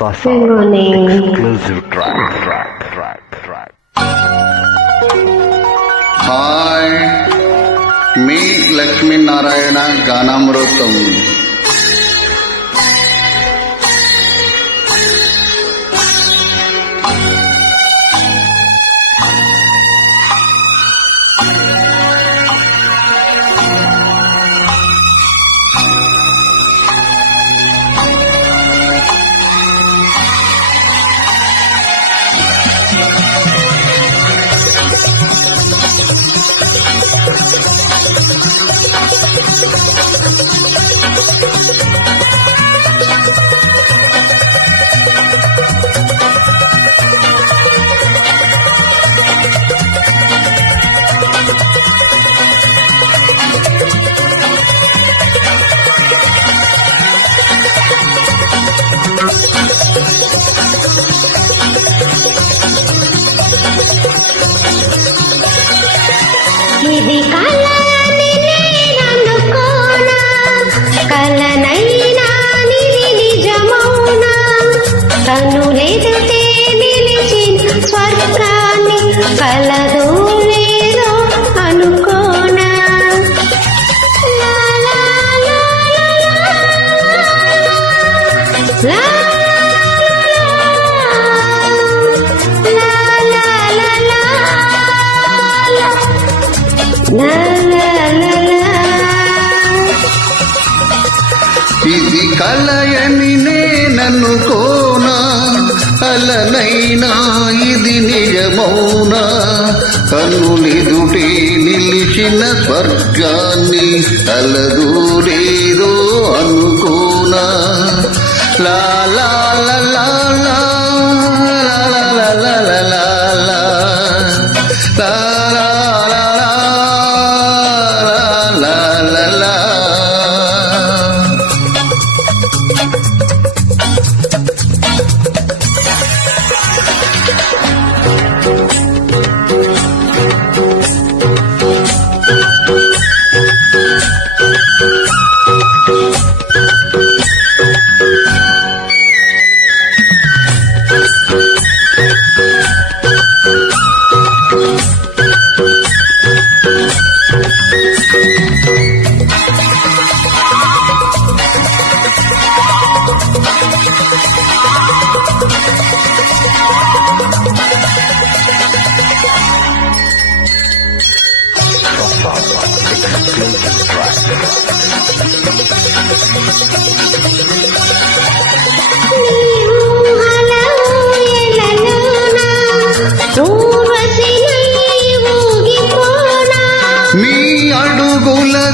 Sasara exclusive track track track track hi మీ లక్ష్మీనారాయణ గానామృతం ఇది కలయని నేననుకోనా అలనైనా ఇది నిజమౌనా కన్నులెదుటే నిలిచిన స్వర్గాన్ని అలదూరేదో అనుకోనా లాలా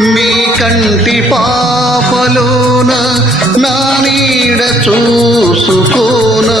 మీ కంటి పాపలోన నా నీడ చూసుకోనా.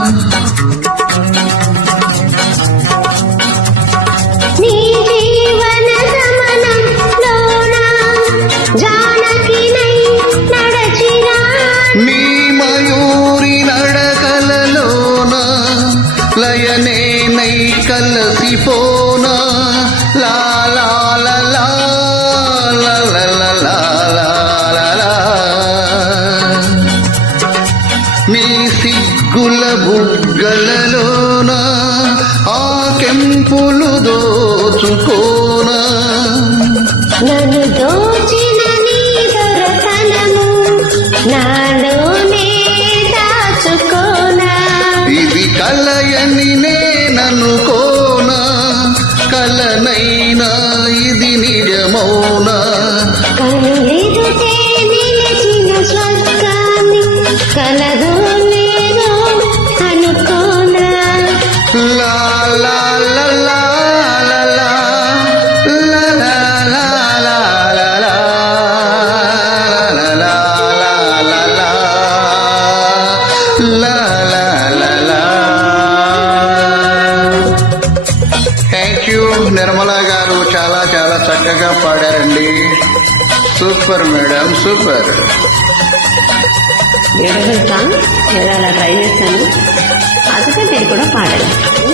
ನಯನೇ ನೈ ಕಲಸಿಪೋ అయినా ఇది నిజమౌన? నిర్మలా గారు చాలా చాలా చక్కగా పాడారండి. Super madam super. Beautiful song. నేను ట్రై చేశాను. అందుకే నేను కూడా పాడాను